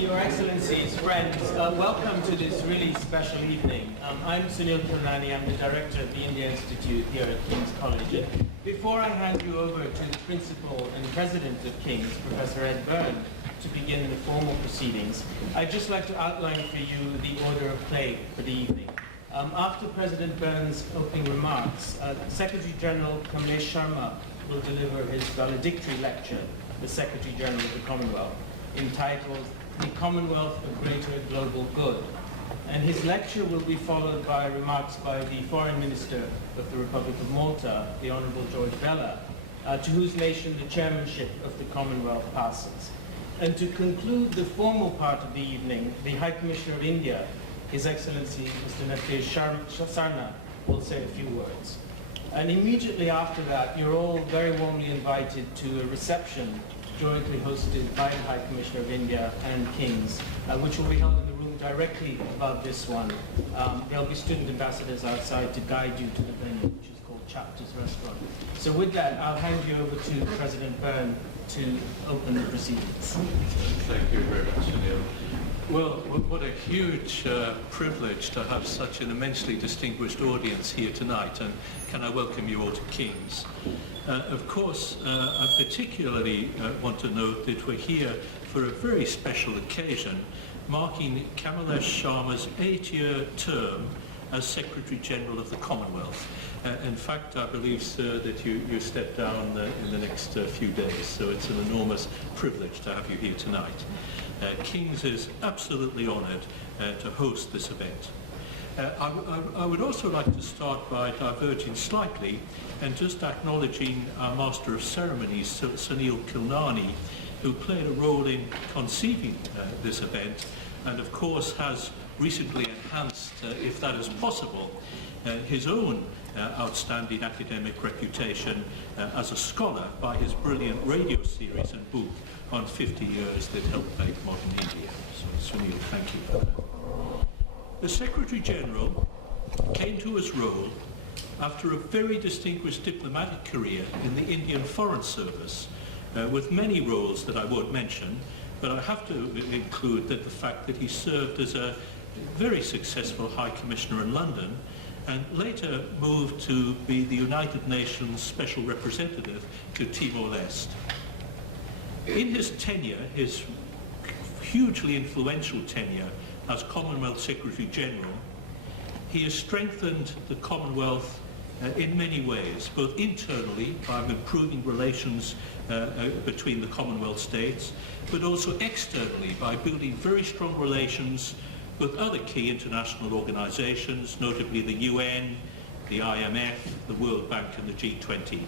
Your Excellencies, friends, welcome to this really special evening. I'm Sunil Purnani, I'm the Director of the India Institute here at King's College. And before I hand you over to the Principal and President of King's, Professor Ed Byrne, to begin the formal proceedings, I'd just like to outline for you the order of play for the evening. After President Byrne's opening remarks, Secretary General Kamalesh Sharma will deliver his valedictory lecture, the Secretary General of the Commonwealth, entitled The Commonwealth, a Greater Global Good. And his lecture will be followed by remarks by the Foreign Minister of the Republic of Malta, the Honourable George Vella, to whose nation the chairmanship of the Commonwealth passes. And to conclude the formal part of the evening, the High Commissioner of India, His Excellency Mr. Kamalesh Sharma, will say a few words. And immediately after that, you're all very warmly invited to a reception jointly hosted by the High Commissioner of India and King's, which will be held in the room directly above this one. There'll be student ambassadors outside to guide you to the venue, which is called Chapters Restaurant. So with that, I'll hand you over to President Byrne to open the proceedings. Thank you very much, Sunil. Well, what a huge privilege to have such an immensely distinguished audience here tonight, and can I welcome you all to King's. Of course, I particularly want to note that we're here for a very special occasion, marking Kamalesh Sharma's 8-year term as Secretary General of the Commonwealth. In fact, I believe, sir, that you step down in the next few days, so it's an enormous privilege to have you here tonight. King's is absolutely honoured to host this event. I would also like to start by diverging slightly and just acknowledging our Master of Ceremonies, Sunil Kilnani, who played a role in conceiving this event and of course has recently enhanced, if that is possible, his own outstanding academic reputation as a scholar by his brilliant radio series and book on 50 years that helped make modern India. So Sunil, thank you for that. The Secretary General came to his role after a very distinguished diplomatic career in the Indian Foreign Service, with many roles that I won't mention, but I have to include that the fact that he served as a very successful High Commissioner in London and later moved to be the United Nations Special Representative to Timor-Leste. In his tenure, his hugely influential tenure as Commonwealth Secretary General, he has strengthened the Commonwealth in many ways, both internally by improving relations between the Commonwealth states, but also externally by building very strong relations with other key international organisations, notably the UN, the IMF, the World Bank and the G20.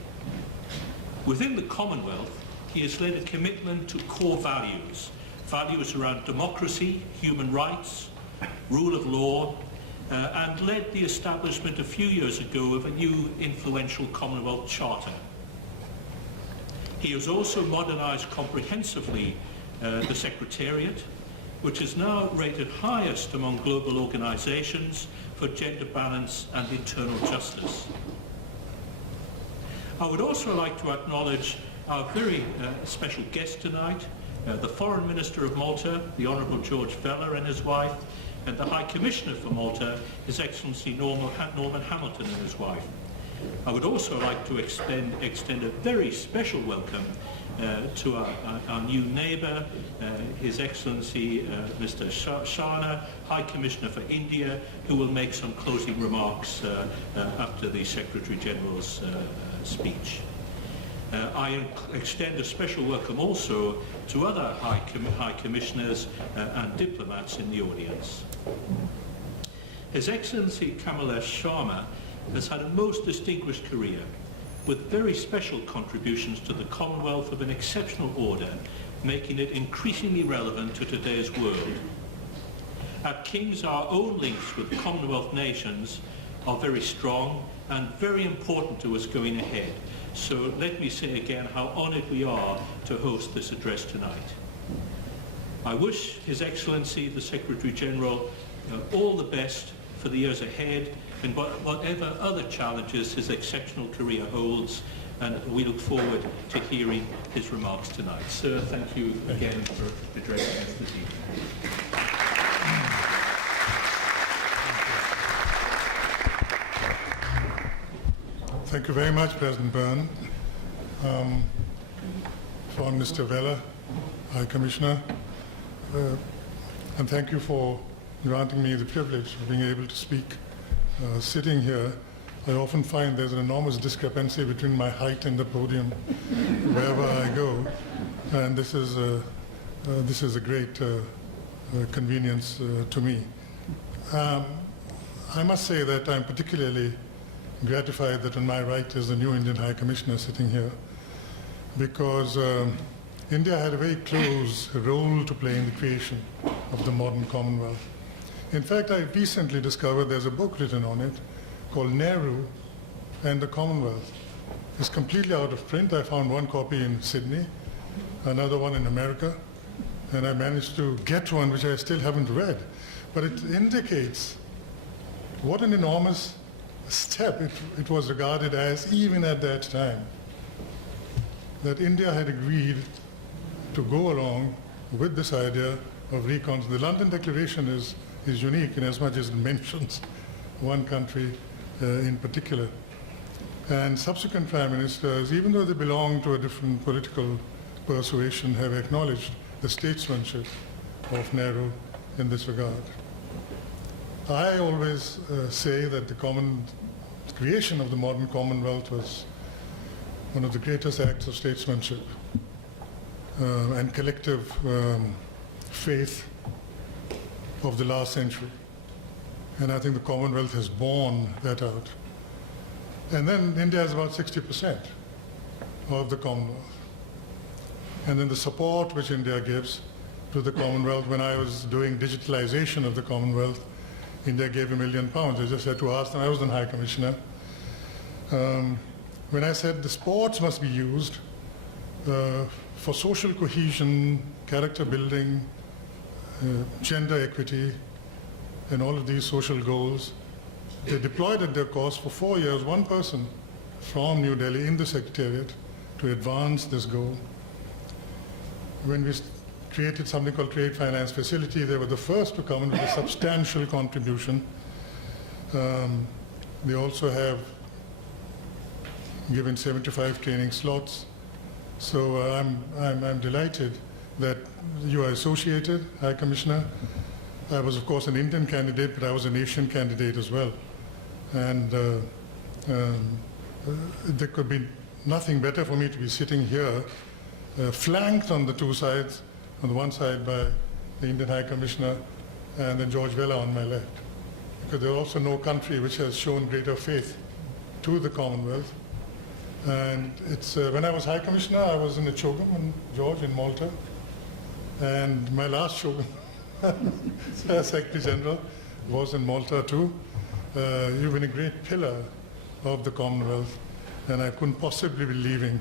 Within the Commonwealth, he has led a commitment to core values, values around democracy, human rights, rule of law, and led the establishment a few years ago of a new influential Commonwealth Charter. He has also modernised comprehensively the Secretariat, which is now rated highest among global organisations for gender balance and internal justice. I would also like to acknowledge our very special guest tonight, the Foreign Minister of Malta, the Honourable George Vella and his wife, and the High Commissioner for Malta, His Excellency Norman Hamilton and his wife. I would also like to extend a very special welcome to our new neighbour, His Excellency Mr. Sharma, High Commissioner for India, who will make some closing remarks after the Secretary General's speech. I extend a special welcome also to other High Commissioners and diplomats in the audience. His Excellency Kamalesh Sharma has had a most distinguished career with very special contributions to the Commonwealth of an exceptional order, making it increasingly relevant to today's world. At King's, our own links with Commonwealth nations are very strong and very important to us going ahead. So let me say again how honoured we are to host this address tonight. I wish His Excellency the Secretary General all the best for the years ahead and whatever other challenges his exceptional career holds, and we look forward to hearing his remarks tonight. Sir, thank you again for addressing us this evening. Thank you very much, President Byrne. For Mr. Vella, High Commissioner, and thank you for granting me the privilege of being able to speak. Sitting here, I often find there's an enormous discrepancy between my height and the podium wherever I go, and this is a great convenience to me. I must say that I'm particularly gratified that on my right is the new Indian High Commissioner sitting here, because India had a very close role to play in the creation of the modern Commonwealth. In fact, I recently discovered there's a book written on it called Nehru and the Commonwealth. It's completely out of print. I found one copy in Sydney, another one in America, and I managed to get one which I still haven't read. But it indicates what an enormous step it was regarded as, even at that time, that India had agreed to go along with this idea of reconstruction. The London Declaration is unique in as much as it mentions one country in particular. And subsequent prime ministers, even though they belong to a different political persuasion, have acknowledged the statesmanship of Nehru in this regard. I always say that the creation of the modern Commonwealth was one of the greatest acts of statesmanship and collective faith of the last century. And I think the Commonwealth has borne that out. And then India has about 60% of the Commonwealth. And then the support which India gives to the Commonwealth, when I was doing digitalization of the Commonwealth, India gave £1 million. I just had to ask them, I was the High Commissioner. When I said the sports must be used for social cohesion, character building, gender equity, and all of these social goals, they deployed at their cost for 4 years, one person from New Delhi in the Secretariat to advance this goal. When we created something called Trade Finance Facility, they were the first to come in with a substantial contribution. They also have given 75 training slots. So I'm delighted that you are associated, High Commissioner. I was, of course, an Indian candidate, but I was an Asian candidate as well. And there could be nothing better for me to be sitting here, flanked on the two sides, on the one side by the Indian High Commissioner and then George Vella on my left. Because there's also no country which has shown greater faith to the Commonwealth. And it's, when I was High Commissioner, I was in the Chogam, and George, in Malta. And my last Chogam, Secretary General, was in Malta too. You've been a great pillar of the Commonwealth, and I couldn't possibly be leaving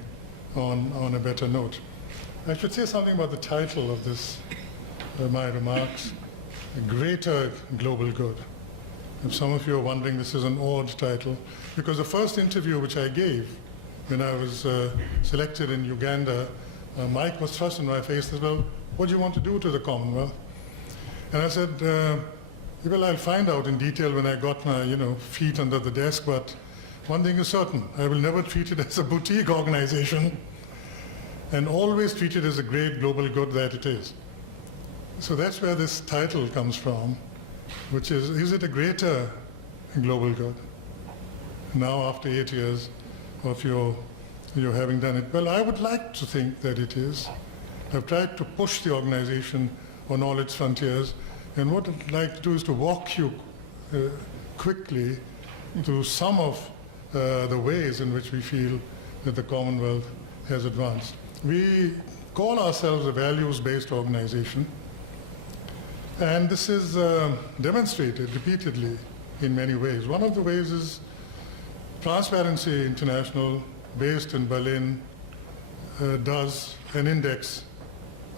on a better note. I should say something about the title of this, my remarks, A Greater Global Good. If some of you are wondering, this is an odd title, because the first interview which I gave when I was selected in Uganda, Mike was thrust in my face, said, well, what do you want to do to the Commonwealth? And I said, well, I'll find out in detail when I got my feet under the desk, but one thing is certain, I will never treat it as a boutique organization and always treat it as a great global good that it is. So that's where this title comes from, which is it a greater global good? Now, after 8 years of your having done it. Well, I would like to think that it is. I've tried to push the organization on all its frontiers, and what I'd like to do is to walk you quickly through some of the ways in which we feel that the Commonwealth has advanced. We call ourselves a values-based organization, and this is demonstrated repeatedly in many ways. One of the ways is Transparency International, based in Berlin, does an index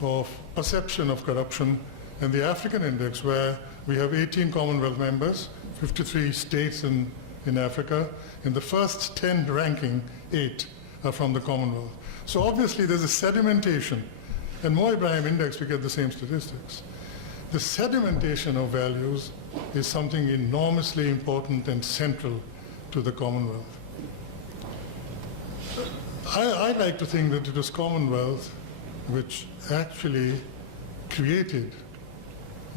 of perception of corruption, and the African index, where we have 18 Commonwealth members, 53 states in Africa. In the first 10 ranking, 8 are from the Commonwealth. So obviously there's a sedimentation, and Mo Ibrahim Index, we get the same statistics. The sedimentation of values is something enormously important and central to the Commonwealth. I like to think that it was Commonwealth which actually created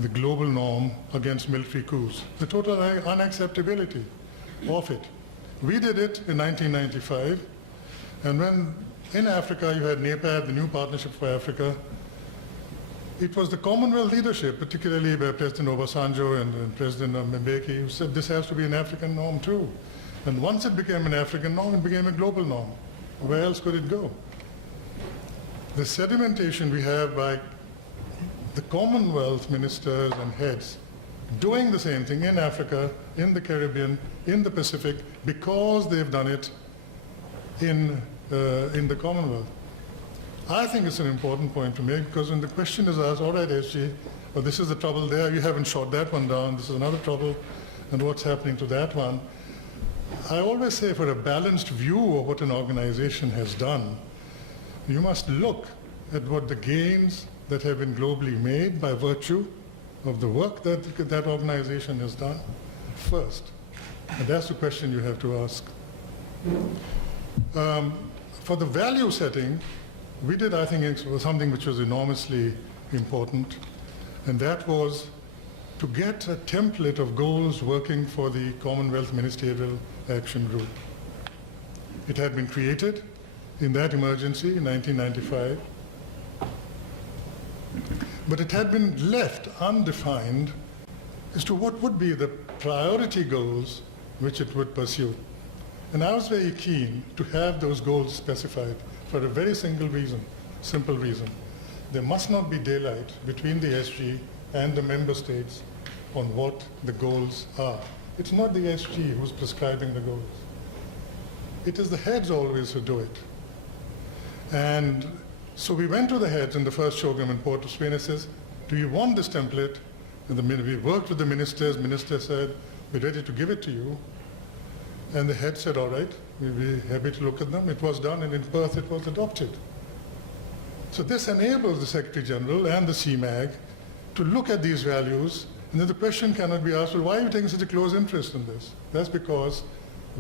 the global norm against military coups, the total unacceptability of it. We did it in 1995, and when in Africa you had NAPAD, the New Partnership for Africa, it was the Commonwealth leadership, particularly by President Obasanjo and President Mbeki, who said this has to be an African norm too. And once it became an African norm, it became a global norm. Where else could it go? The sedimentation we have by the Commonwealth ministers and heads doing the same thing in Africa, in the Caribbean, in the Pacific, because they've done it in the Commonwealth. I think it's an important point to make, because when the question is asked, all right, SG, well, this is the trouble there, you haven't shot that one down, this is another trouble, and what's happening to that one? I always say, for a balanced view of what an organization has done, you must look at what the gains that have been globally made by virtue of the work that that organization has done first. And that's the question you have to ask. For the value setting, we did, I think, something which was enormously important, and that was to get a template of goals working for the Commonwealth Ministerial Action Group. It had been created in that emergency in 1995, but it had been left undefined as to what would be the priority goals which it would pursue. And I was very keen to have those goals specified for a very simple reason. There must not be daylight between the SG and the member states on what the goals are. It's not the SG who's prescribing the goals. It is the heads always who do it. And so we went to the heads in the first Shogun in Port of Spain and says, do you want this template? And we worked with the ministers. Minister said, we're ready to give it to you. And the head said, all right, we'll be happy to look at them. It was done, and in Perth it was adopted. So this enables the Secretary General and the CMAG to look at these values, and then the question cannot be asked, well, why are you taking such a close interest in this? That's because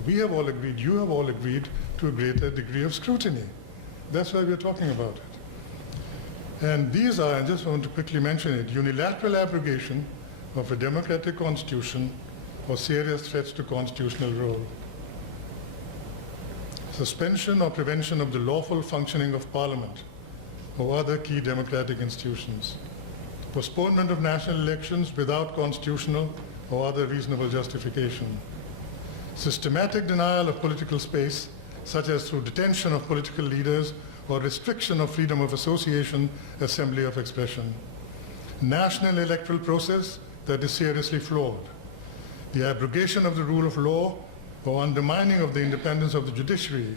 we have all agreed, you have all agreed to a greater degree of scrutiny. That's why we're talking about it. And these are, I just want to quickly mention it, unilateral abrogation of a democratic constitution or serious threats to constitutional rule. Suspension or prevention of the lawful functioning of Parliament or other key democratic institutions. Postponement of national elections without constitutional or other reasonable justification. Systematic denial of political space, such as through detention of political leaders or restriction of freedom of association, assembly of expression. National electoral process that is seriously flawed. The abrogation of the rule of law or undermining of the independence of the judiciary.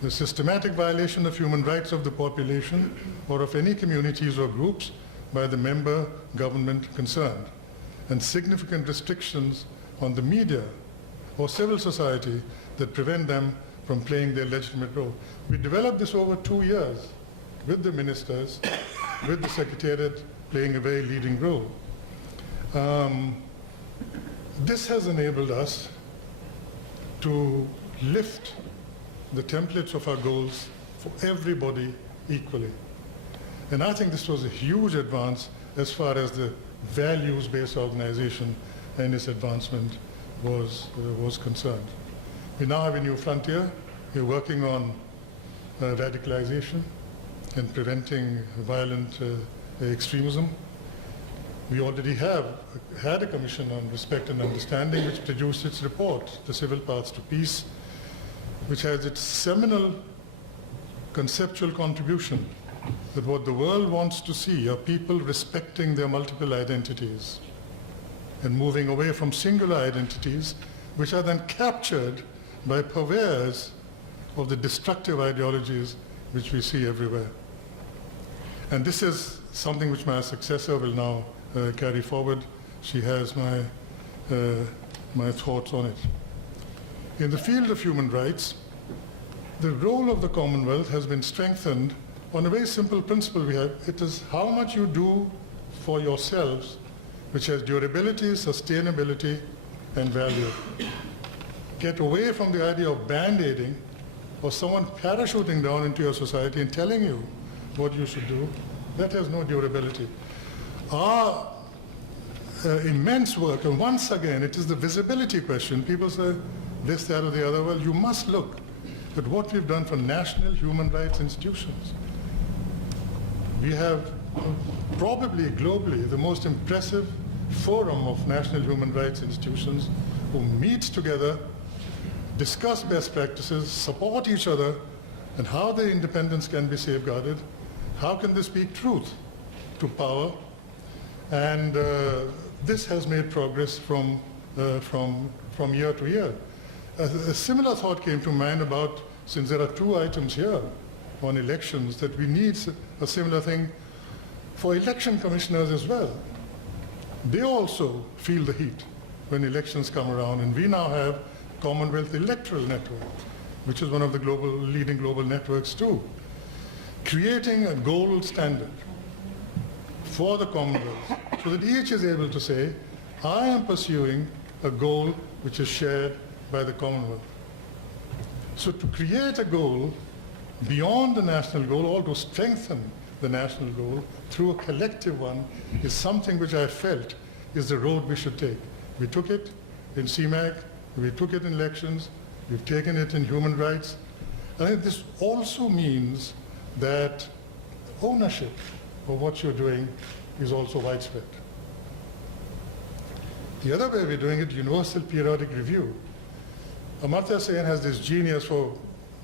The systematic violation of human rights of the population or of any communities or groups by the member government concerned. And significant restrictions on the media or civil society that prevent them from playing their legitimate role. We developed this over 2 years with the ministers, with the Secretariat playing a very leading role. This has enabled us to lift the templates of our goals for everybody equally. And I think this was a huge advance as far as the values-based organization and its advancement was concerned. We now have a new frontier. We're working on radicalization and preventing violent extremism. We already had a commission on respect and understanding which produced its report, The Civil Paths to Peace, which has its seminal conceptual contribution that what the world wants to see are people respecting their multiple identities and moving away from singular identities, which are then captured by purveyors of the destructive ideologies which we see everywhere. And this is something which my successor will now carry forward. She has my thoughts on it. In the field of human rights, The role of the Commonwealth has been strengthened on a very simple principle we have. It is how much you do for yourselves, which has durability, sustainability, and value. Get away from the idea of band-aiding or someone parachuting down into your society and telling you what you should do. That has no durability. Our immense work, and once again, it is the visibility question. People say this, that, or the other. Well, you must look at what we've done for national human rights institutions. We have probably globally the most impressive forum of national human rights institutions who meet together, discuss best practices, support each other, and how their independence can be safeguarded. How can they speak truth to power? And this has made progress from year to year. A similar thought came to mind about, since there are two items here on elections, that we need a similar thing for election commissioners as well. They also feel the heat when elections come around, and we now have Commonwealth Electoral Network, which is one of the leading global networks too, creating a gold standard for the Commonwealth so that each is able to say, I am pursuing a goal which is shared by the Commonwealth. So to create a goal beyond the national goal, or to strengthen the national goal through a collective one, is something which I felt is the road we should take. We took it in CMAC, we took it in elections, we've taken it in human rights. I think this also means that ownership of what you're doing is also widespread. The other way we're doing it, universal periodic review. Amartya Sen has this genius for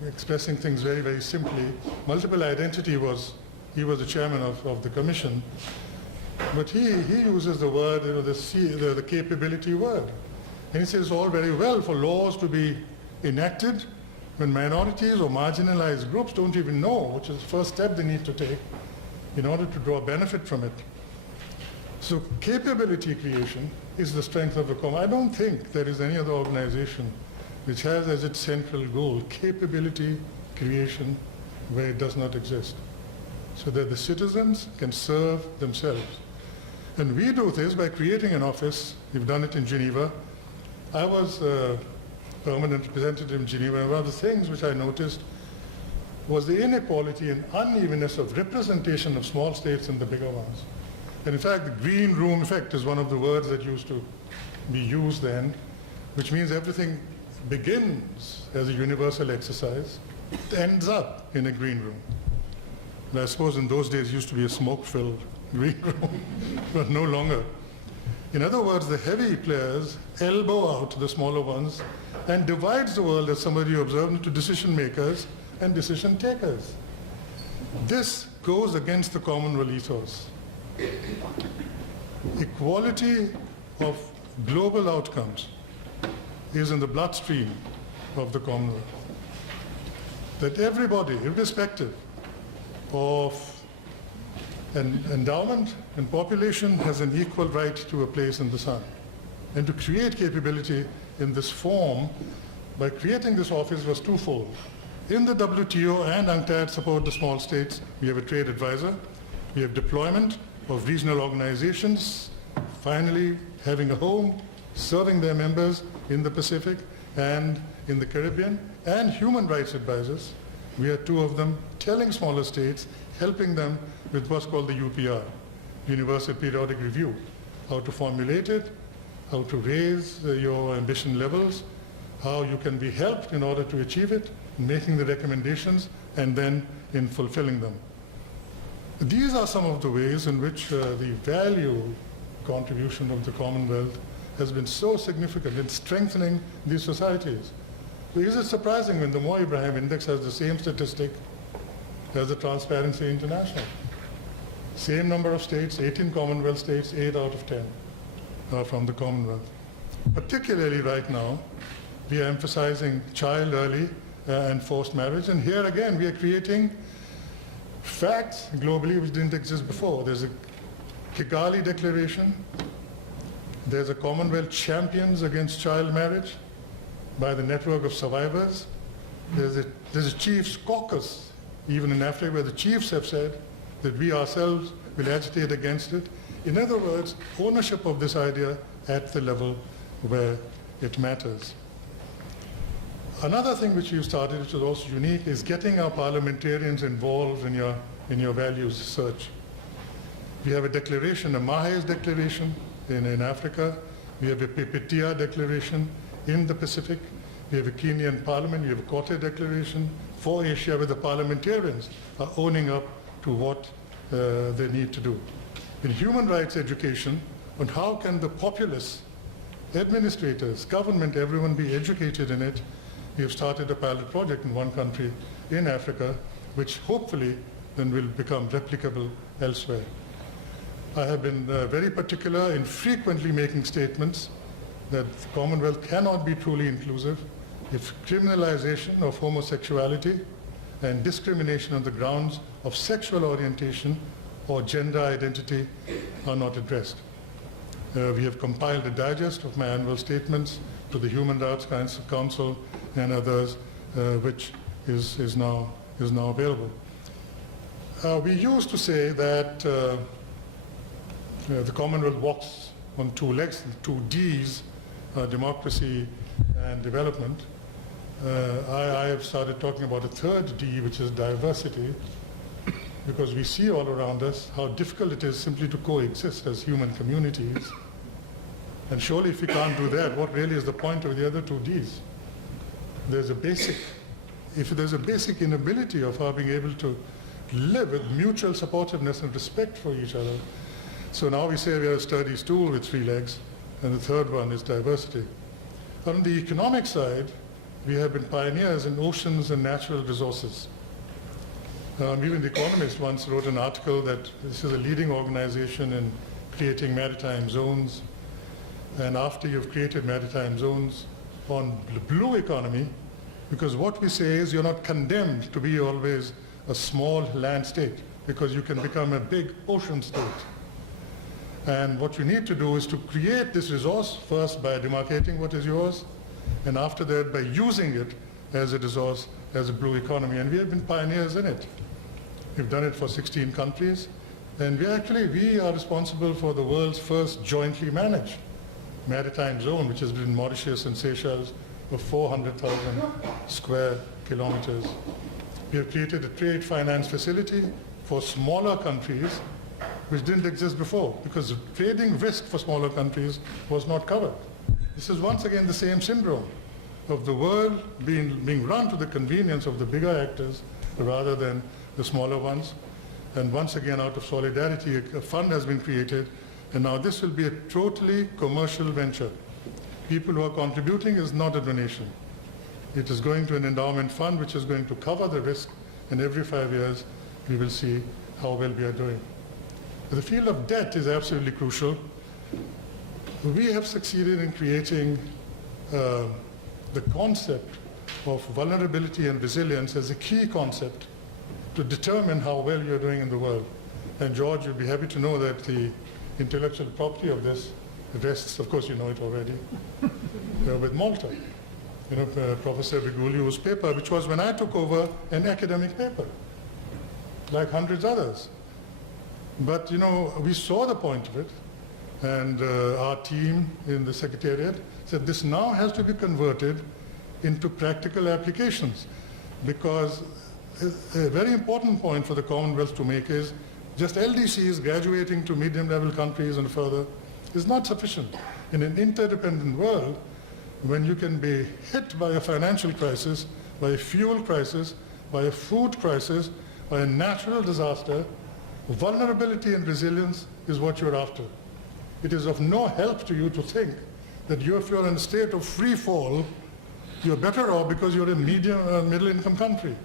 expressing things very, very simply. Multiple identity he was the chairman of the commission, but he uses the word, the capability word. And he says it's all very well for laws to be enacted when minorities or marginalized groups don't even know, which is the first step they need to take in order to draw benefit from it. So capability creation is the strength of the Commonwealth. I don't think there is any other organization which has as its central goal capability creation where it does not exist, so that the citizens can serve themselves. And we do this by creating an office. We've done it in Geneva. I was a permanent representative in Geneva, and one of the things which I noticed was the inequality and unevenness of representation of small states and the bigger ones. And in fact, the green room effect is one of the words that used to be used then, which means everything begins as a universal exercise, it ends up in a green room. And I suppose in those days it used to be a smoke-filled green room, but no longer. In other words, the heavy players elbow out the smaller ones and divides the world, as somebody observed, into decision makers and decision takers. This goes against the Commonwealth ethos. Equality of global outcomes is in the bloodstream of the Commonwealth. That everybody, irrespective of an endowment and population, has an equal right to a place in the sun. And to create capability in this form, by creating this office, was twofold. In the WTO and UNCTAD support the small states, we have a trade advisor, we have deployment of regional organizations, finally having a home, serving their members in the Pacific and in the Caribbean, and human rights advisors. We have two of them, telling smaller states, helping them with what's called the UPR, Universal Periodic Review, how to formulate it, how to raise your ambition levels, how you can be helped in order to achieve it, making the recommendations, and then in fulfilling them. These are some of the ways in which the value contribution of the Commonwealth has been so significant in strengthening these societies. So is it surprising when the Mo Ibrahim Index has the same statistic as the Transparency International? Same number of states, 18 Commonwealth states, 8 out of 10 are from the Commonwealth. Particularly right now, we are emphasizing child early and forced marriage, and here again we are creating facts globally which didn't exist before. There's a Kigali Declaration, there's a Commonwealth Champions Against Child Marriage by the Network of Survivors, There's a chief's caucus, even in Africa, where the chiefs have said that we ourselves will agitate against it. In other words, ownership of this idea at the level where it matters. Another thing which we've started, which is also unique, is getting our parliamentarians involved in your values search. We have a declaration, a Mahes declaration in Africa. We have a Pipitia declaration in the Pacific. We have a Kenyan parliament. We have a Kotte declaration for Asia, where the parliamentarians are owning up to what they need to do. In human rights education, on how can the populace, administrators, government, everyone be educated in it, we have started a pilot project in one country in Africa, which hopefully then will become replicable elsewhere. I have been very particular in frequently making statements that the Commonwealth cannot be truly inclusive if criminalization of homosexuality and discrimination on the grounds of sexual orientation or gender identity are not addressed. We have compiled a digest of my annual statements to the Human Rights Council and others, which is now available. We used to say that the Commonwealth walks on two legs, two Ds, democracy and development. I have started talking about a third D, which is diversity, because we see all around us how difficult it is simply to coexist as human communities. And surely if we can't do that, what really is the point of the other two Ds? If there's a basic inability of our being able to live with mutual supportiveness and respect for each other. So now we say we are a sturdy stool with three legs, and the third one is diversity. On the economic side, we have been pioneers in oceans and natural resources. Even The Economist once wrote an article that this is a leading organization in creating maritime zones. And after you've created maritime zones on the blue economy, because what we say is you're not condemned to be always a small land state, because you can become a big ocean state. And what you need to do is to create this resource first by demarcating what is yours, and after that by using it as a resource, as a blue economy. And we have been pioneers in it. We've done it for 16 countries, and we are responsible for the world's first jointly managed maritime zone, which has been Mauritius and Seychelles, of 400,000 square kilometers. We have created a trade finance facility for smaller countries, which didn't exist before, because trading risk for smaller countries was not covered. This is once again the same syndrome of the world being run to the convenience of the bigger actors rather than the smaller ones. And once again, out of solidarity, a fund has been created, and now this will be a totally commercial venture. People who are contributing is not a donation. It is going to an endowment fund which is going to cover the risk, and every 5 years we will see how well we are doing. The field of debt is absolutely crucial. We have succeeded in creating the concept of vulnerability and resilience as a key concept to determine how well you're doing in the world. And George, you'll be happy to know that the intellectual property of this rests, of course you know it already, with Malta. Professor Biguglio's paper, which was, when I took over, an academic paper, like hundreds others. But we saw the point of it, and our team in the Secretariat said this now has to be converted into practical applications, because a very important point for the Commonwealth to make is just LDCs graduating to medium-level countries and further is not sufficient. In an interdependent world, when you can be hit by a financial crisis, by a fuel crisis, by a food crisis, by a natural disaster, vulnerability and resilience is what you're after. It is of no help to you to think that if you're in a state of free fall, you're better off because you're a middle income country.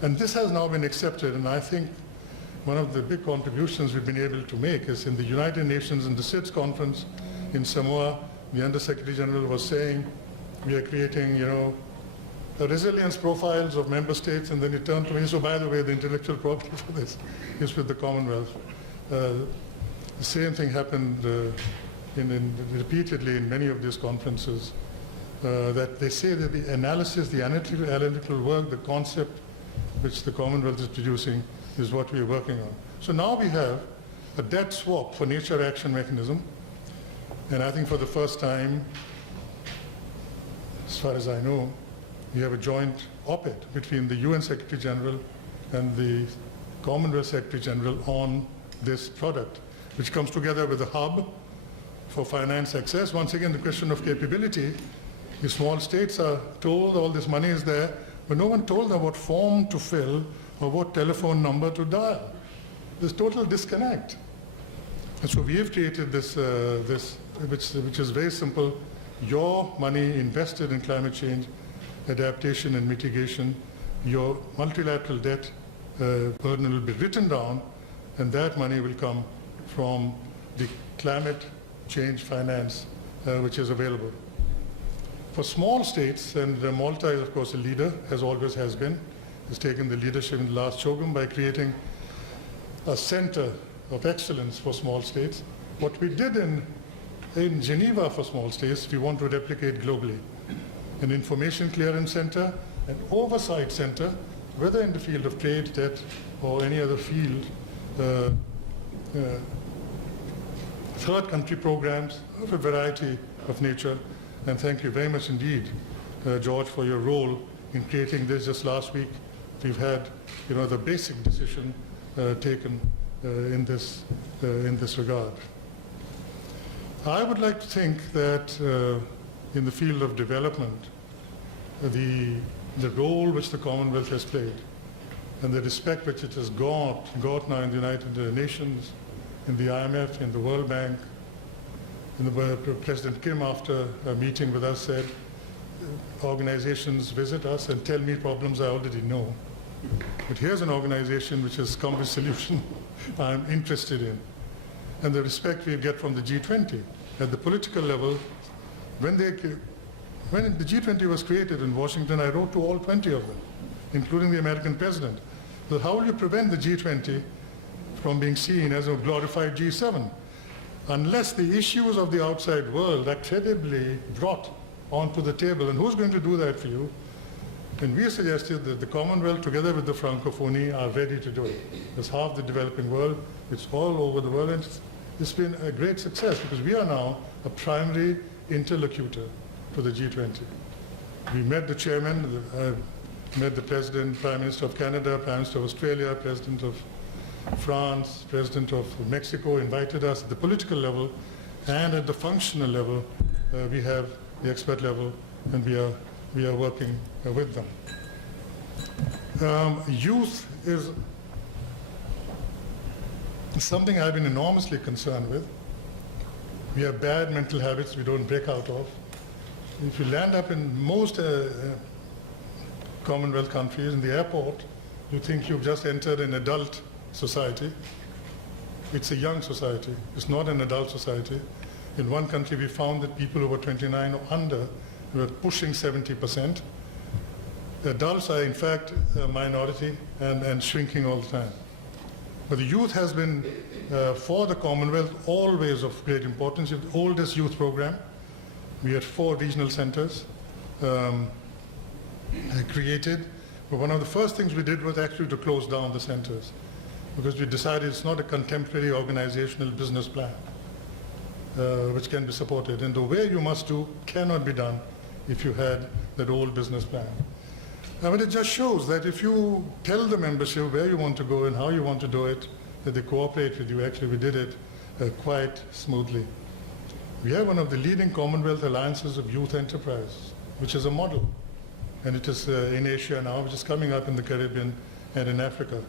And this has now been accepted, and I think one of the big contributions we've been able to make is in the United Nations, in the SIDS conference in Samoa, the Under-Secretary General was saying, we are creating, the resilience profiles of member states, and then he turned to me, so by the way, the intellectual property for this is with the Commonwealth. The same thing happened repeatedly in many of these conferences. that they say that the analysis, the analytical work, the concept which the Commonwealth is producing is what we are working on. So now we have a debt swap for nature action mechanism, and I think for the first time, as far as I know, we have a joint op-ed between the UN Secretary General and the Commonwealth Secretary General on this product, which comes together with a hub for finance access. Once again, the question of capability. The small states are told all this money is there, but no one told them what form to fill or what telephone number to dial. There's total disconnect. And so we have created this, which is very simple. Your money invested in climate change, adaptation and mitigation, your multilateral debt burden will be written down, and that money will come from the climate change finance which is available. For small states, and Malta is of course a leader, as always has been, has taken the leadership in the last Chogam by creating a center of excellence for small states. What we did in Geneva for small states, we want to replicate globally. An information clearance center, an oversight center, whether in the field of trade, debt, or any other field, third country programs of a variety of nature. And thank you very much indeed, George, for your role in creating this. Just last week, we've had, the basic decision taken in this regard. I would like to think that in the field of development, the role which the Commonwealth has played and the respect which it has got now in the United Nations, in the IMF, in the World Bank, President Kim, after a meeting with us, said, organizations visit us and tell me problems I already know. But here's an organization which has come with a solution I'm interested in. And the respect we get from the G20 at the political level. When the G20 was created in Washington, I wrote to all 20 of them, including the American president. So how will you prevent the G20 from being seen as a glorified G7? Unless the issues of the outside world are credibly brought onto the table. And who's going to do that for you? And we suggested that the Commonwealth, together with the Francophonie, are ready to do it. There's half the developing world. It's all over the world. And it's been a great success because we are now a primary interlocutor for the G20. We met the chairman, met the president, Prime Minister of Canada, Prime Minister of Australia, President of France, President of Mexico invited us at the political level, and at the functional level, we have the expert level, and we are working with them. Youth is something I've been enormously concerned with. We have bad mental habits we don't break out of. If you land up in most Commonwealth countries, in the airport, you think you've just entered an adult society. It's a young society. It's not an adult society. In one country, we found that people who were 29 or under were pushing 70%. Adults are, in fact, a minority and shrinking all the time. But the youth has been, for the Commonwealth, always of great importance. It's the oldest youth program. We had 4 regional centers created. But one of the first things we did was actually to close down the centers, because we decided it's not a contemporary organizational business plan which can be supported. And the way you must do cannot be done if you had that old business plan. But it just shows that if you tell the membership where you want to go and how you want to do it, that they cooperate with you. Actually, we did it quite smoothly. We have one of the leading Commonwealth alliances of youth enterprise, which is a model. And it is in Asia now, which is coming up in the Caribbean and in Africa.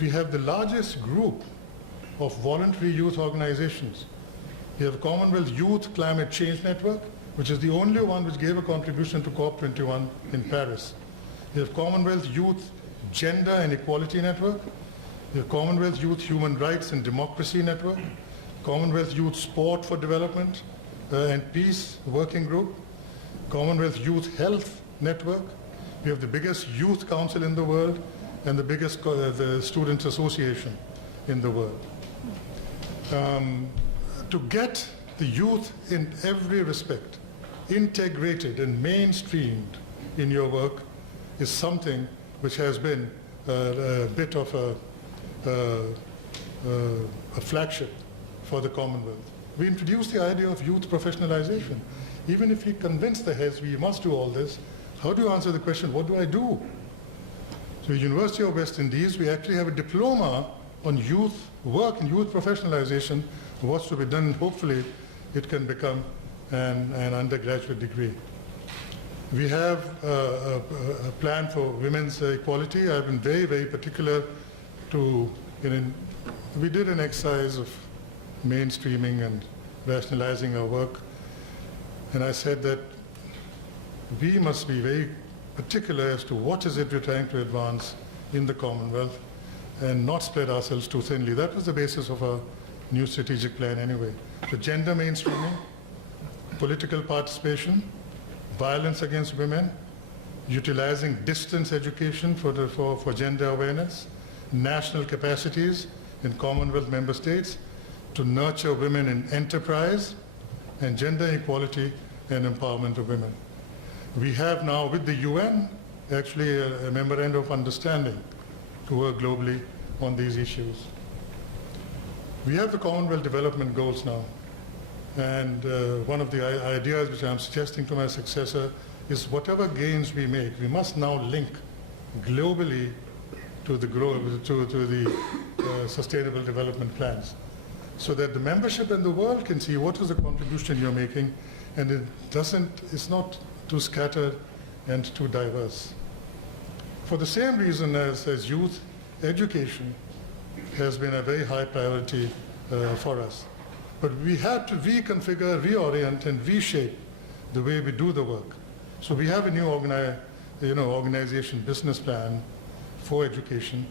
We have the largest group of voluntary youth organizations. We have Commonwealth Youth Climate Change Network, which is the only one which gave a contribution to COP21 in Paris. We have Commonwealth Youth Gender and Equality Network. We have Commonwealth Youth Human Rights and Democracy Network. Commonwealth Youth Sport for Development and Peace Working Group. Commonwealth Youth Health Network. We have the biggest youth council in the world and the biggest the Students Association in the world. To get the youth in every respect integrated and mainstreamed in your work is something which has been a bit of a flagship for the Commonwealth. We introduced the idea of youth professionalization. Even if we convince the heads we must do all this, how do you answer the question, what do I do? So University of West Indies, we actually have a diploma on youth work and youth professionalization, what's to be done, and hopefully it can become an undergraduate degree. We have a plan for women's equality. I've been very, very particular to, we did an exercise of mainstreaming and rationalizing our work. And I said that we must be very particular as to what is it we're trying to advance in the Commonwealth and not spread ourselves too thinly. That was the basis of our new strategic plan anyway. The gender mainstreaming, political participation, violence against women, utilizing distance education for gender awareness, national capacities in Commonwealth member states to nurture women in enterprise, and gender equality and empowerment of women. We have now with the UN actually a memorandum of understanding to work globally on these issues. We have the Commonwealth Development Goals now, and one of the ideas which I'm suggesting to my successor is whatever gains we make, we must now link globally to the Sustainable Development Plans, so that the membership and the world can see what is the contribution you're making, and it's not too scattered and too diverse. For the same reason as youth, education has been a very high priority for us. But we have to reconfigure, reorient, and reshape the way we do the work. So we have a new organization business plan for education.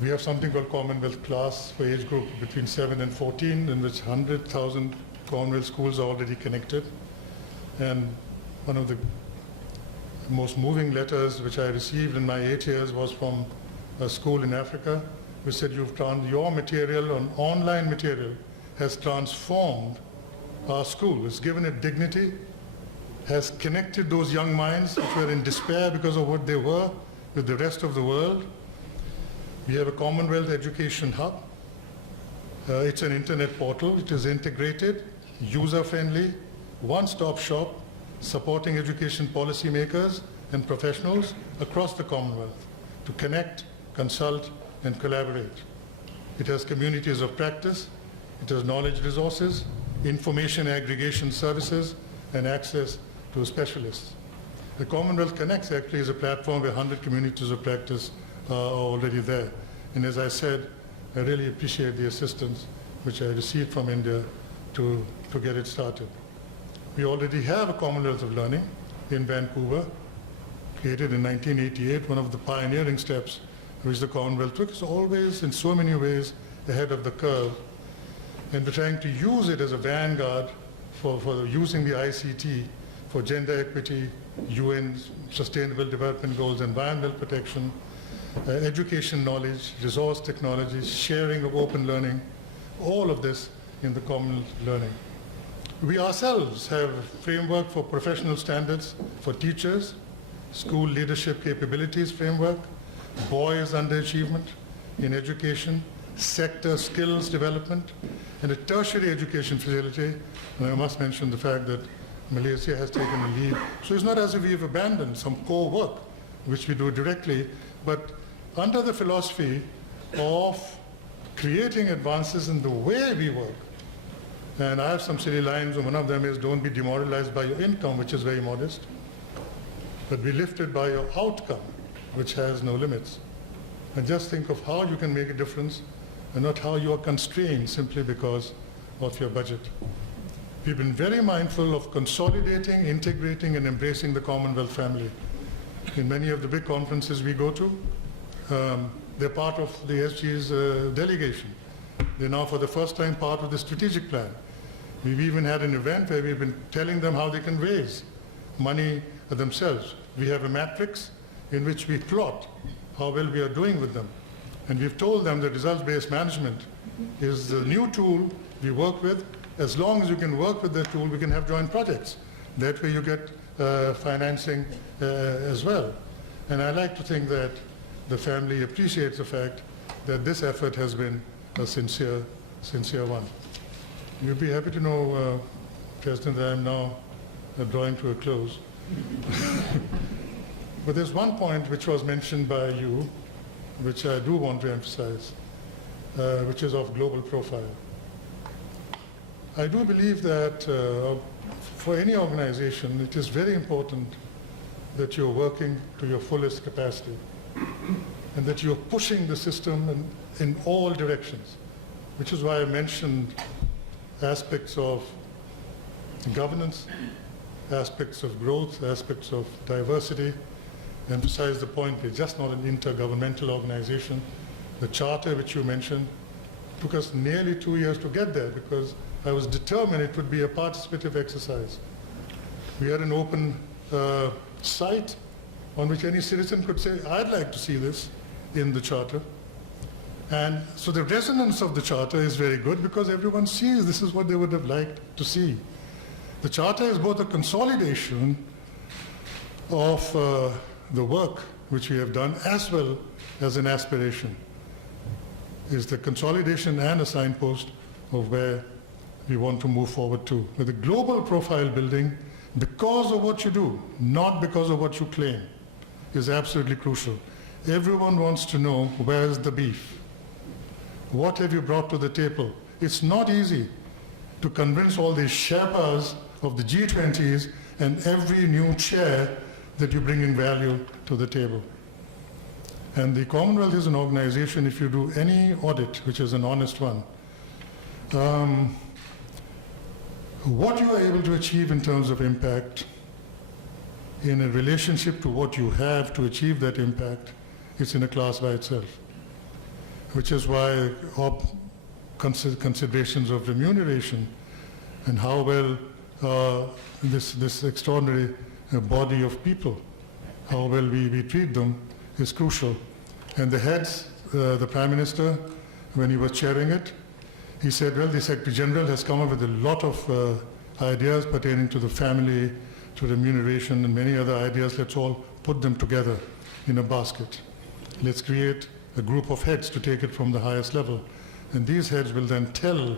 We have something called Commonwealth Class for age group between 7 and 14, in which 100,000 Commonwealth schools are already connected. And one of the most moving letters which I received in my 8 years was from a school in Africa, which said, your material on online material has transformed our school. It's given it dignity, has connected those young minds which were in despair because of what they were with the rest of the world. We have a Commonwealth Education Hub. It's an internet portal. It is integrated, user-friendly, one-stop shop, supporting education policymakers and professionals across the Commonwealth to connect, consult, and collaborate. It has communities of practice. It has knowledge resources, information aggregation services, and access to specialists. The Commonwealth Connects actually is a platform where 100 communities of practice are already there. And as I said, I really appreciate the assistance which I received from India to get it started. We already have a Commonwealth of Learning in Vancouver, created in 1988, one of the pioneering steps which the Commonwealth took. Is always, in so many ways, ahead of the curve. And we're trying to use it as a vanguard for using the ICT for gender equity, UN Sustainable Development Goals, environmental protection, education knowledge, resource technologies, sharing of open learning, all of this in the Commonwealth learning. We ourselves have a framework for professional standards for teachers, school leadership capabilities framework, boys underachievement in education, sector skills development, and a tertiary education facility. And I must mention the fact that Malaysia has taken a lead. So it's not as if we've abandoned some core work, which we do directly, but under the philosophy of creating advances in the way we work. And I have some silly lines, and one of them is, don't be demoralized by your income, which is very modest, but be lifted by your outcome, which has no limits. And just think of how you can make a difference and not how you are constrained simply because of your budget. We've been very mindful of consolidating, integrating, and embracing the Commonwealth family. In many of the big conferences we go to, they're part of the SG's delegation. They're now for the first time part of the strategic plan. We've even had an event where we've been telling them how they can raise money themselves. We have a matrix in which we plot how well we are doing with them. And we've told them that results-based management is the new tool we work with. As long as you can work with the tool, we can have joint projects. That way you get financing as well. And I like to think that the family appreciates the fact that this effort has been a sincere one. You'd be happy to know, President, that I'm now drawing to a close. But there's one point which was mentioned by you, which I do want to emphasize, which is of global profile. I do believe that for any organization, it is very important that you're working to your fullest capacity and that you're pushing the system in all directions, which is why I mentioned aspects of governance, aspects of growth, aspects of diversity. Emphasize the point, it's just not an intergovernmental organization. The charter which you mentioned took us nearly 2 years to get there because I was determined it would be a participative exercise. We had an open site on which any citizen could say, I'd like to see this in the charter. And so the resonance of the charter is very good because everyone sees this is what they would have liked to see. The charter is both a consolidation of the work which we have done as well as an aspiration. Is the consolidation and a signpost of where we want to move forward to. With a global profile building, because of what you do, not because of what you claim, is absolutely crucial. Everyone wants to know where's the beef. What have you brought to the table? It's not easy to convince all these Sherpas of the G20s and every new chair that you bring in value to the table. And the Commonwealth is an organization, if you do any audit, which is an honest one, what you are able to achieve in terms of impact in a relationship to what you have to achieve that impact, it's in a class by itself. Which is why considerations of remuneration and how well this extraordinary body of people, how well we treat them is crucial. And the heads, the Prime Minister, when he was chairing it, he said, well, the Secretary General has come up with a lot of ideas pertaining to the family, to remuneration, and many other ideas. Let's all put them together in a basket. Let's create a group of heads to take it from the highest level. And these heads will then tell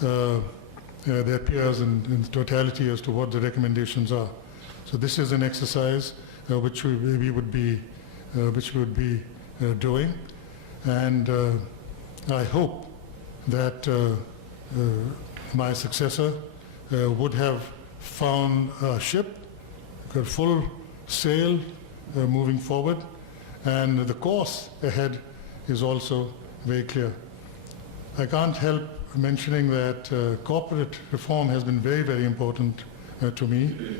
their peers in totality as to what the recommendations are. So this is an exercise which we would be doing. And I hope that my successor would have found a ship, got full sail moving forward, and the course ahead is also very clear. I can't help mentioning that corporate reform has been very, very important to me.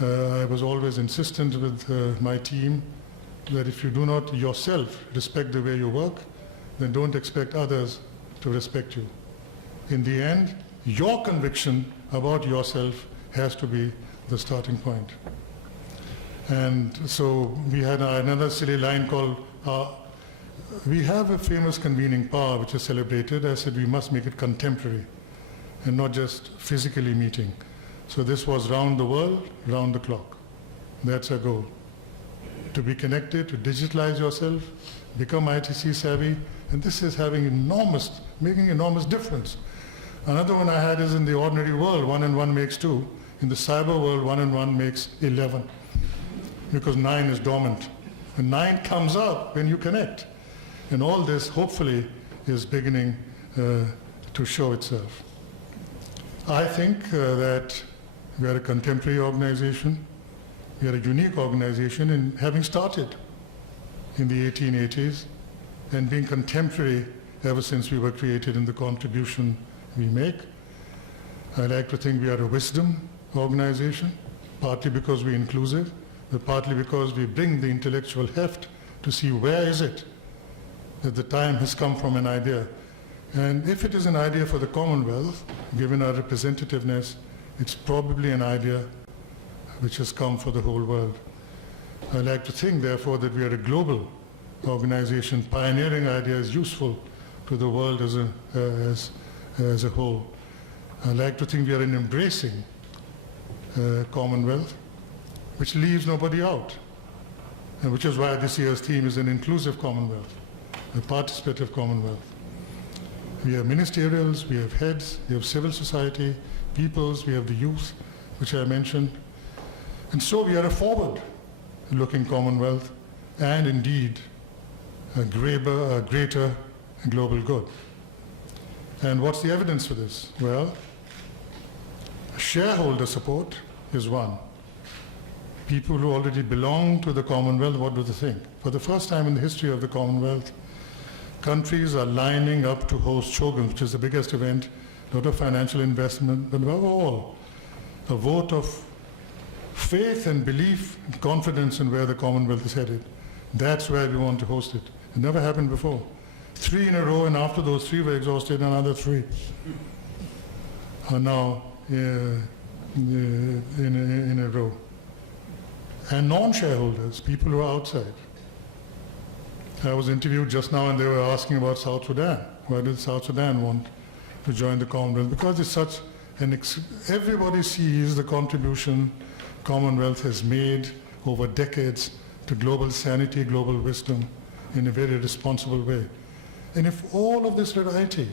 I was always insistent with my team that if you do not yourself respect the way you work, then don't expect others to respect you. In the end, your conviction about yourself has to be the starting point. And so we had another silly line called, we have a famous convening power which is celebrated. I said we must make it contemporary and not just physically meeting. So this was round the world, round the clock. That's our goal. To be connected, to digitalize yourself, become ITC savvy, and this is making enormous difference. Another one I had is in the ordinary world, 1 and 1 makes 2. In the cyber world, 1 and 1 makes 11, because 9 is dormant. And 9 comes up when you connect. And all this, hopefully, is beginning to show itself. I think that we are a contemporary organization. We are a unique organization in having started in the 1880s and being contemporary ever since we were created in the contribution we make. I like to think we are a wisdom organization, partly because we're inclusive, but partly because we bring the intellectual heft to see where is it that the time has come from an idea. And if it is an idea for the Commonwealth, given our representativeness, it's probably an idea which has come for the whole world. I like to think, therefore, that we are a global organization, pioneering ideas useful to the world as a whole. I like to think we are an embracing Commonwealth, which leaves nobody out, and which is why this year's theme is an inclusive Commonwealth, a participative Commonwealth. We have ministerials, we have heads, we have civil society, peoples, we have the youth, which I mentioned. And so we are a forward-looking Commonwealth and indeed a greater global good. And what's the evidence for this? Well, shareholder support is one. People who already belong to the Commonwealth, what do they think? For the first time in the history of the Commonwealth, countries are lining up to host Shogun, which is the biggest event, a lot of financial investment, but above all, a vote of faith and belief and confidence in where the Commonwealth is headed. That's where we want to host it. It never happened before. 3 in a row, and after those 3 were exhausted, another 3 are now in a row. And non-shareholders, people who are outside. I was interviewed just now and they were asking about South Sudan. Why did South Sudan want to join the Commonwealth? Because it's such everybody sees the contribution Commonwealth has made over decades to global sanity, global wisdom in a very responsible way. And if all of this variety,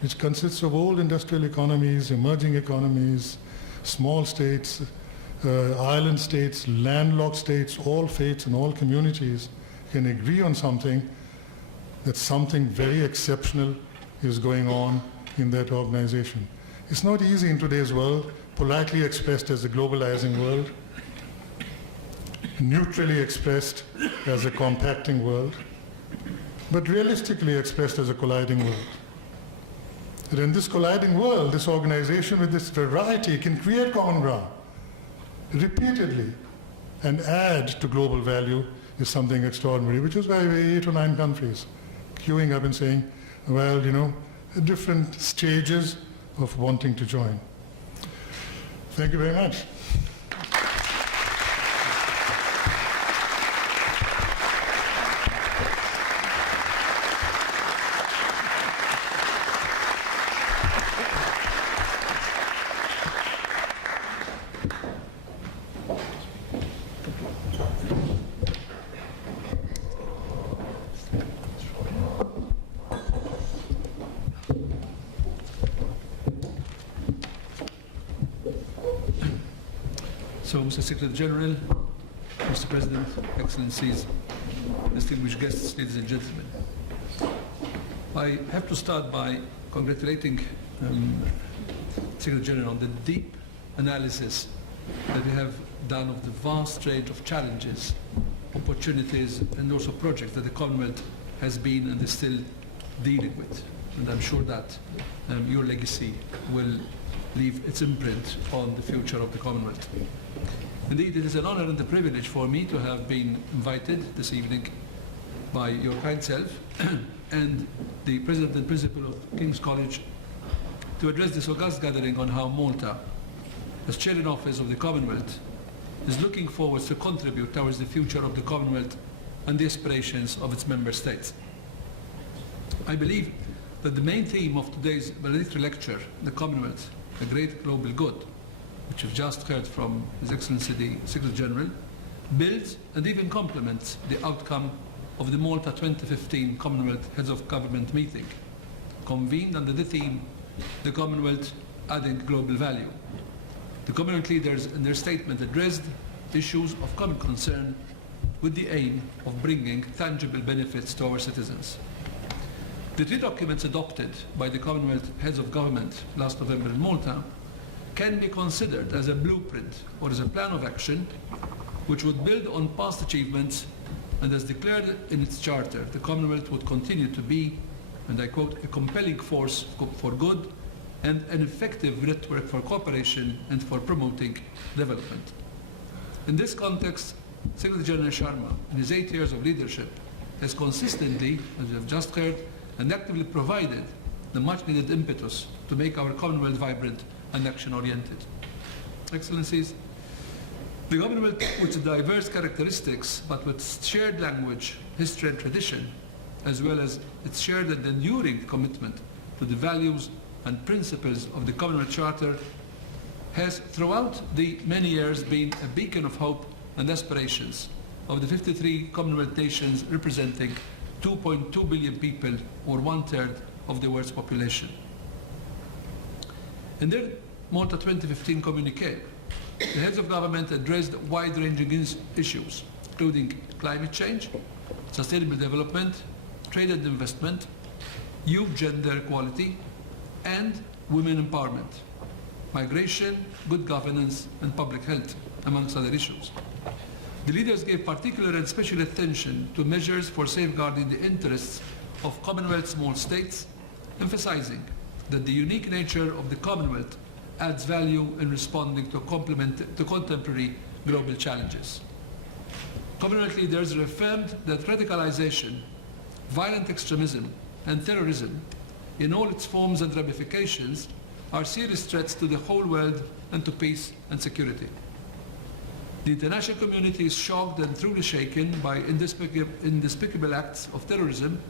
which consists of old industrial economies, emerging economies, small states, island states, landlocked states, all faiths and all communities can agree on something, that something very exceptional is going on in that organization. It's not easy in today's world, politely expressed as a globalizing world, neutrally expressed as a compacting world, but realistically expressed as a colliding world. And in this colliding world, this organization with this variety can create common ground repeatedly and add to global value is something extraordinary, which is why we're 8 or 9 countries queuing up and saying, well, you know, different stages of wanting to join. Thank you very much. So, Mr. Secretary General, Mr. President, Excellencies, distinguished guests, ladies and gentlemen, I have to start by congratulating Secretary General on the deep analysis that we have done of the vast range of challenges, opportunities, and also projects that the Commonwealth has been and is still dealing with. And I'm sure that your legacy will leave its imprint on the future of the Commonwealth. Indeed, it is an honor and a privilege for me to have been invited this evening by your kind self and the President and Principal of King's College to address this august gathering on how Malta, as Chair in Office of the Commonwealth, is looking forward to contribute towards the future of the Commonwealth and the aspirations of its member states. I believe that the main theme of today's valedictory lecture, the Commonwealth, a great global good, which you've just heard from His Excellency the Secretary General, builds and even complements the outcome of the Malta 2015 Commonwealth Heads of Government meeting, convened under the theme, the Commonwealth adding global value. The Commonwealth leaders in their statement addressed issues of common concern with the aim of bringing tangible benefits to our citizens. The 3 documents adopted by the Commonwealth Heads of Government last November in Malta can be considered as a blueprint or as a plan of action which would build on past achievements, and as declared in its charter, the Commonwealth would continue to be, and I quote, a compelling force for good and an effective network for cooperation and for promoting development. In this context, Secretary General Sharma, in his 8 years of leadership, has consistently, as we have just heard, and actively provided the much-needed impetus to make our Commonwealth vibrant and action-oriented. Excellencies, the Commonwealth, with its diverse characteristics, but with shared language, history and tradition, as well as its shared and enduring commitment to the values and principles of the Commonwealth Charter, has throughout the many years been a beacon of hope and aspirations of the 53 Commonwealth nations representing 2.2 billion people, or 1/3 of the world's population. In their Malta 2015 communiqué, the heads of government addressed wide-ranging issues, including climate change, sustainable development, trade and investment, youth gender equality, and women empowerment, migration, good governance, and public health, amongst other issues. The leaders gave particular and special attention to measures for safeguarding the interests of Commonwealth small states, emphasizing that the unique nature of the Commonwealth adds value in responding to contemporary global challenges. Commonwealth leaders reaffirmed that radicalization, violent extremism, and terrorism, in all its forms and ramifications, are serious threats to the whole world and to peace and security. The international community is shocked and truly shaken by despicable acts of terrorism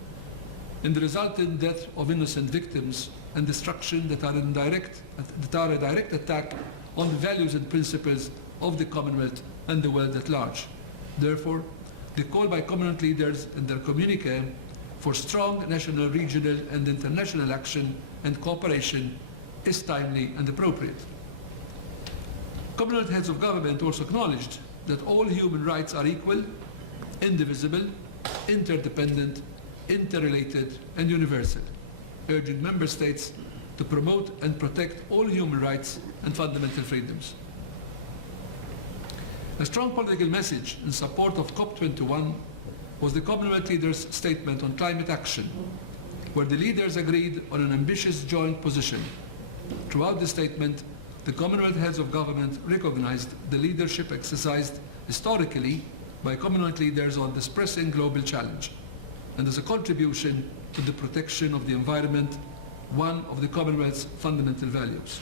and the resultant death of innocent victims and destruction that are a direct attack on the values and principles of the Commonwealth and the world at large. Therefore, the call by Commonwealth leaders in their communiqué for strong national, regional and international action and cooperation is timely and appropriate. Commonwealth heads of government also acknowledged that all human rights are equal, indivisible, interdependent, interrelated and universal, urging member states to promote and protect all human rights and fundamental freedoms. A strong political message in support of COP21 was the Commonwealth leaders' statement on climate action, where the leaders agreed on an ambitious joint position. Throughout the statement, the Commonwealth heads of government recognized the leadership exercised historically by Commonwealth leaders on this pressing global challenge, and as a contribution to the protection of the environment, one of the Commonwealth's fundamental values.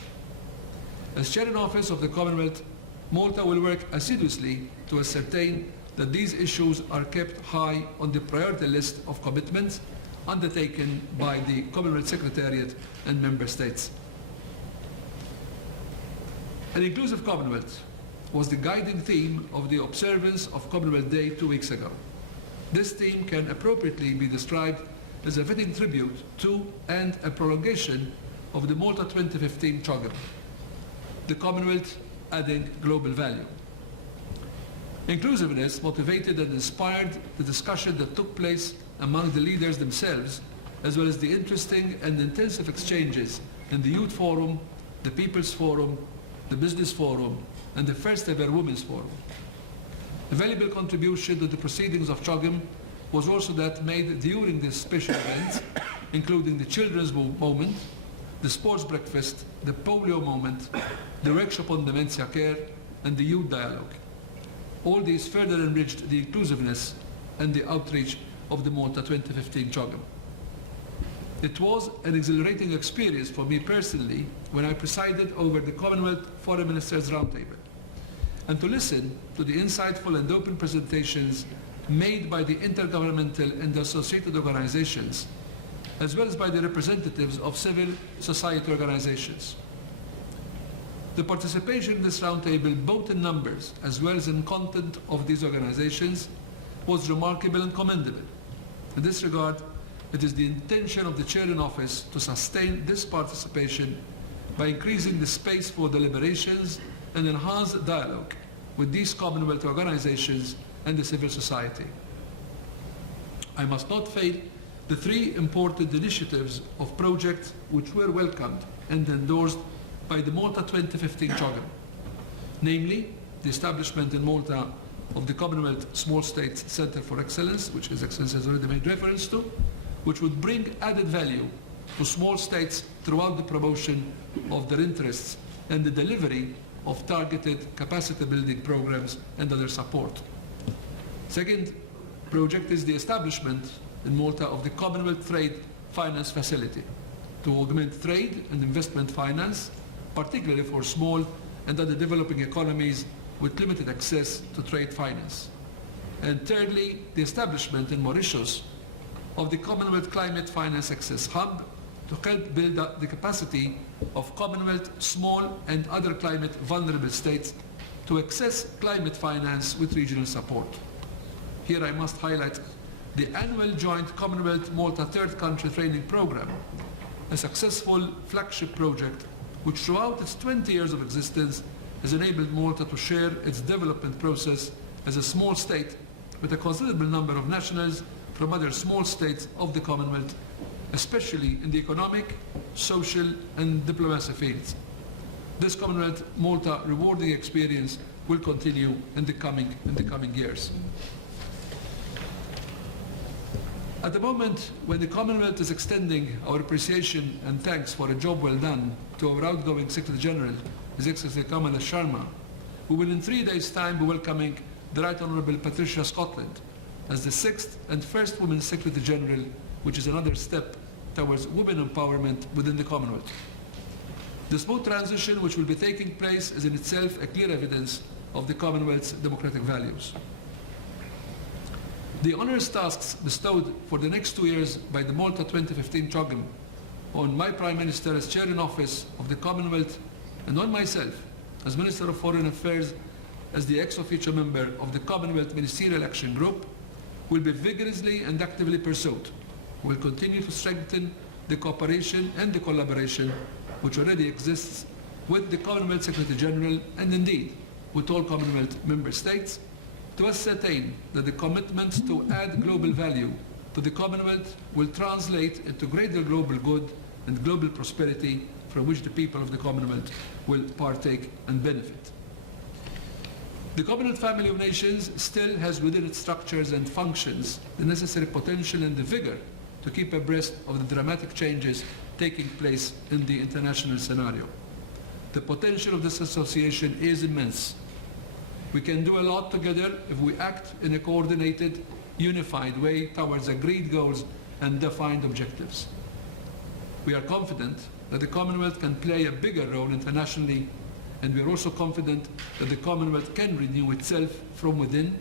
As Chair in Office of the Commonwealth, Malta will work assiduously to ascertain that these issues are kept high on the priority list of commitments undertaken by the Commonwealth Secretariat and Member States. An inclusive Commonwealth was the guiding theme of the observance of Commonwealth Day 2 weeks ago. This theme can appropriately be described as a fitting tribute to and a prolongation of the Malta 2015 programme, the Commonwealth adding global value. Inclusiveness motivated and inspired the discussion that took place among the leaders themselves, as well as the interesting and intensive exchanges in the Youth Forum, the People's Forum, the Business Forum, and the first ever Women's Forum. A valuable contribution to the proceedings of CHOGM was also that made during this special event, including the Children's Moment, the Sports Breakfast, the Polio Moment, the Workshop on Dementia Care, and the Youth Dialogue. All these further enriched the inclusiveness and the outreach of the Malta 2015 CHOGM. It was an exhilarating experience for me personally when I presided over the Commonwealth Foreign Ministers Roundtable, and to listen to the insightful and open presentations made by the intergovernmental and associated organizations, as well as by the representatives of civil society organizations. The participation in this roundtable, both in numbers as well as in content of these organizations, was remarkable and commendable. In this regard, it is the intention of the Chair in Office to sustain this participation by increasing the space for deliberations and enhance dialogue with these Commonwealth organizations and the civil society. I must not fail the three important initiatives of projects which were welcomed and endorsed by the Malta 2015 CHOGM, namely the establishment in Malta of the Commonwealth Small States Centre for Excellence, which His Excellency has already made reference to, which would bring added value to small states throughout the promotion of their interests and the delivery of targeted capacity building programs and other support. Second project is the establishment in Malta of the Commonwealth Trade Finance Facility to augment trade and investment finance, particularly for small and other developing economies with limited access to trade finance. And thirdly, the establishment in Mauritius of the Commonwealth Climate Finance Access Hub to help build up the capacity of Commonwealth small and other climate vulnerable states to access climate finance with regional support. Here I must highlight the annual joint Commonwealth-Malta Third Country Training Programme, a successful flagship project which throughout its 20 years of existence has enabled Malta to share its development process as a small state with a considerable number of nationals from other small states of the Commonwealth, especially in the economic, social and diplomacy fields. This Commonwealth-Malta rewarding experience will continue in the coming years. At the moment when the Commonwealth is extending our appreciation and thanks for a job well done to our outgoing Secretary General, His Excellency Kamalesh Sharma, we will in 3 days' time be welcoming the Right Honourable Patricia Scotland as the 6th and first woman Secretary General, which is another step towards women empowerment within the Commonwealth. The smooth transition which will be taking place is in itself a clear evidence of the Commonwealth's democratic values. The honours tasks bestowed for the next 2 years by the Malta 2015 Programme on my Prime Minister as Chair in Office of the Commonwealth and on myself as Minister of Foreign Affairs as the ex officio member of the Commonwealth Ministerial Action Group will be vigorously and actively pursued. We will continue to strengthen the cooperation and the collaboration which already exists with the Commonwealth Secretary General and indeed with all Commonwealth member states to ascertain that the commitment to add global value to the Commonwealth will translate into greater global good and global prosperity from which the people of the Commonwealth will partake and benefit. The Commonwealth family of nations still has within its structures and functions the necessary potential and the vigour to keep abreast of the dramatic changes taking place in the international scenario. The potential of this association is immense. We can do a lot together if we act in a coordinated, unified way towards agreed goals and defined objectives. We are confident that the Commonwealth can play a bigger role internationally, and we are also confident that the Commonwealth can renew itself from within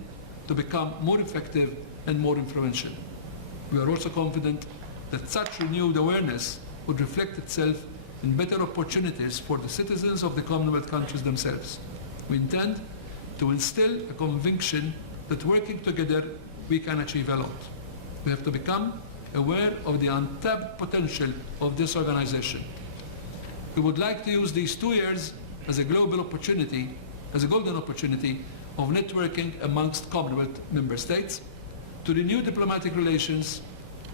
to become more effective and more influential. We are also confident that such renewed awareness would reflect itself in better opportunities for the citizens of the Commonwealth countries themselves. We intend to instill a conviction that working together we can achieve a lot. We have to become aware of the untapped potential of this organization. We would like to use these 2 years as a global opportunity, as a golden opportunity of networking amongst Commonwealth member states to renew diplomatic relations,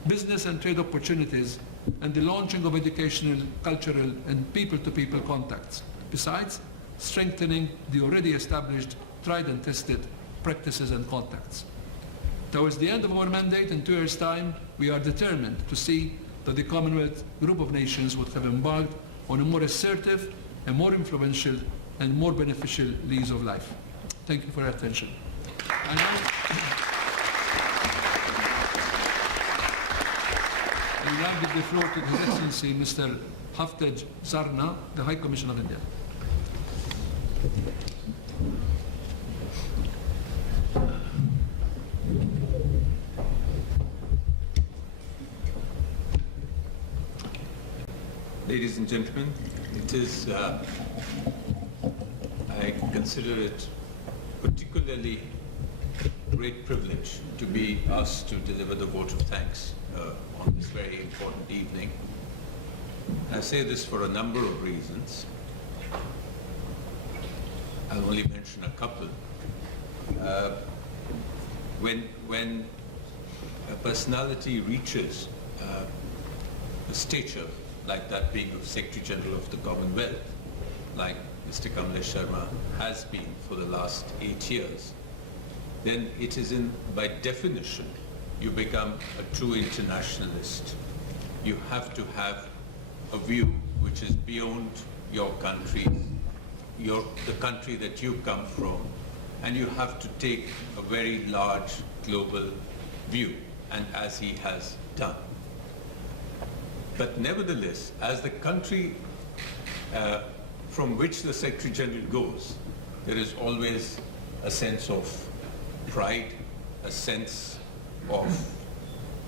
business and trade opportunities, and the launching of educational, cultural and people-to-people contacts, besides strengthening the already established, tried and tested practices and contacts. Towards the end of our mandate in 2 years' time, we are determined to see that the Commonwealth group of nations would have embarked on a more assertive, a more influential and more beneficial lease of life. Thank you for your attention. I will now give the floor to His Excellency Mr. Haftaj Sarna, the High Commissioner of India. Ladies and gentlemen, it is, I consider it particularly great privilege to be asked to deliver the vote of thanks on this very important evening. I say this for a number of reasons. I'll only mention a couple. When a personality reaches a stature like that being of Secretary General of the Commonwealth, like Mr. Kamalesh Sharma has been for the last 8 years, then it is by definition, you become a true internationalist. You have to have a view which is beyond your country, the country that you come from, and you have to take a very large global view, and as he has done. But nevertheless, as the country from which the Secretary General goes, there is always a sense of pride, a sense of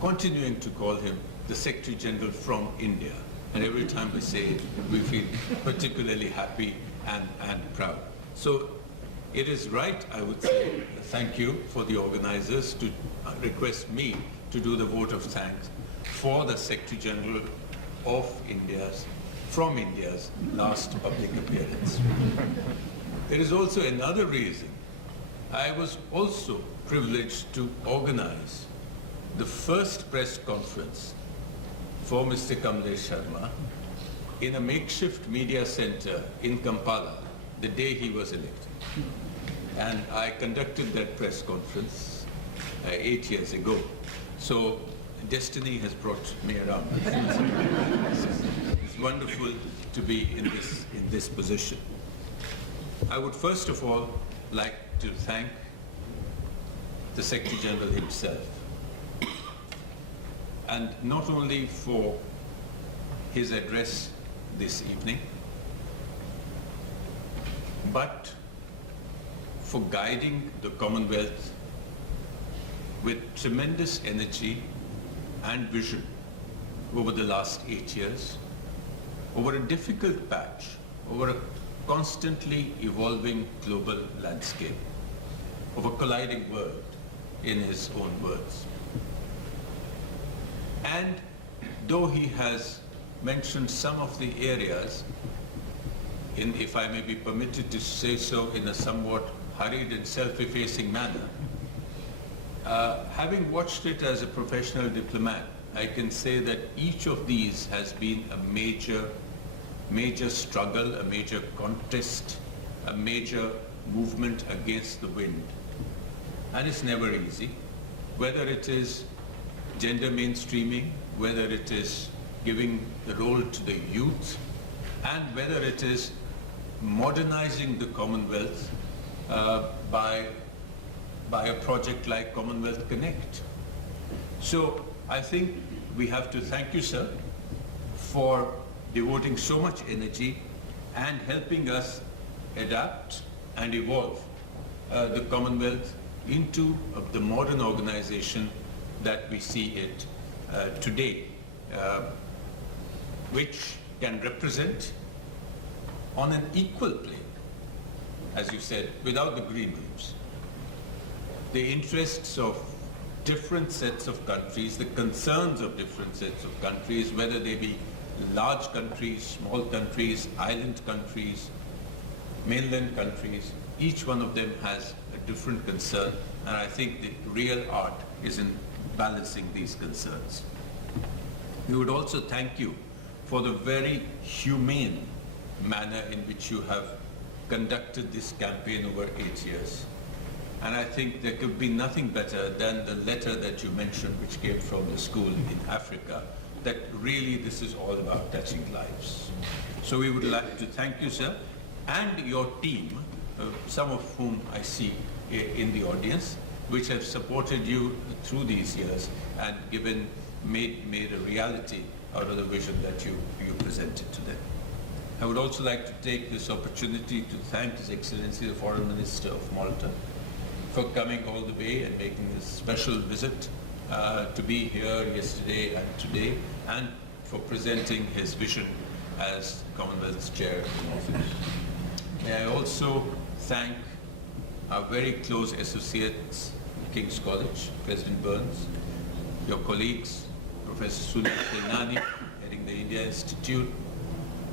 continuing to call him the Secretary General from India. And every time we say it, we feel particularly happy and proud. So it is right, I would say, thank you for the organizers to request me to do the vote of thanks for the Secretary General from India's last public appearance. There is also another reason. I was also privileged to organize the first press conference for Mr. Kamalesh Sharma in a makeshift media center in Kampala the day he was elected. And I conducted that press conference 8 years ago. So destiny has brought me around. It's wonderful to be in this position. I would first of all like to thank the Secretary General himself, and not only for his address this evening, but for guiding the Commonwealth with tremendous energy and vision over the last 8 years, over a difficult patch, over a constantly evolving global landscape, of a colliding world, in his own words. And though he has mentioned some of the areas, if I may be permitted to say so, in a somewhat hurried and self-effacing manner, having watched it as a professional diplomat, I can say that each of these has been a major struggle, a major contest, a major movement against the wind. And it's never easy, whether it is gender mainstreaming, whether it is giving the role to the youth, and whether it is modernizing the Commonwealth by a project like Commonwealth Connect. So I think we have to thank you, sir, for devoting so much energy and helping us adapt and evolve the Commonwealth into the modern organization that we see it today, which can represent on an equal plane, as you said, without the green rooms, the interests of different sets of countries, the concerns of different sets of countries, whether they be large countries, small countries, island countries, mainland countries. Each one of them has a different concern, and I think the real art is in balancing these concerns. We would also thank you for the very humane manner in which you have conducted this campaign over 8 years. And I think there could be nothing better than the letter that you mentioned, which came from the school in Africa, that really this is all about touching lives. So we would like to thank you, sir, and your team, some of whom I see in the audience, which have supported you through these years and made a reality out of the vision that you presented to them. I would also like to take this opportunity to thank His Excellency the Foreign Minister of Malta for coming all the way and making this special visit to be here yesterday and today, and for presenting his vision as Commonwealth's chair in office. May I also thank our very close associates, King's College, President Burns, your colleagues, Professor Sunil Tilnani, heading the India Institute,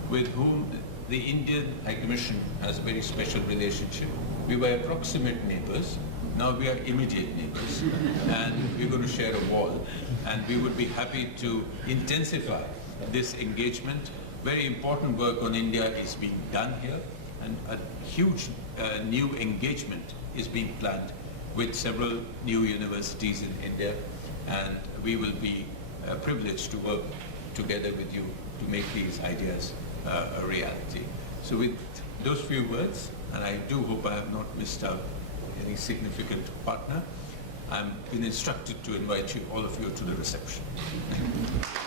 with whom the Indian High Commission has a very special relationship. We were approximate neighbors, now we are immediate neighbors, and we're going to share a wall, and we would be happy to intensify this engagement. Very important work on India is being done here, and a huge new engagement is being planned with several new universities in India, and we will be privileged to work together with you to make these ideas a reality. So with those few words, and I do hope I have not missed out any significant partner, I've been instructed to invite you, all of you, to the reception. Thank you.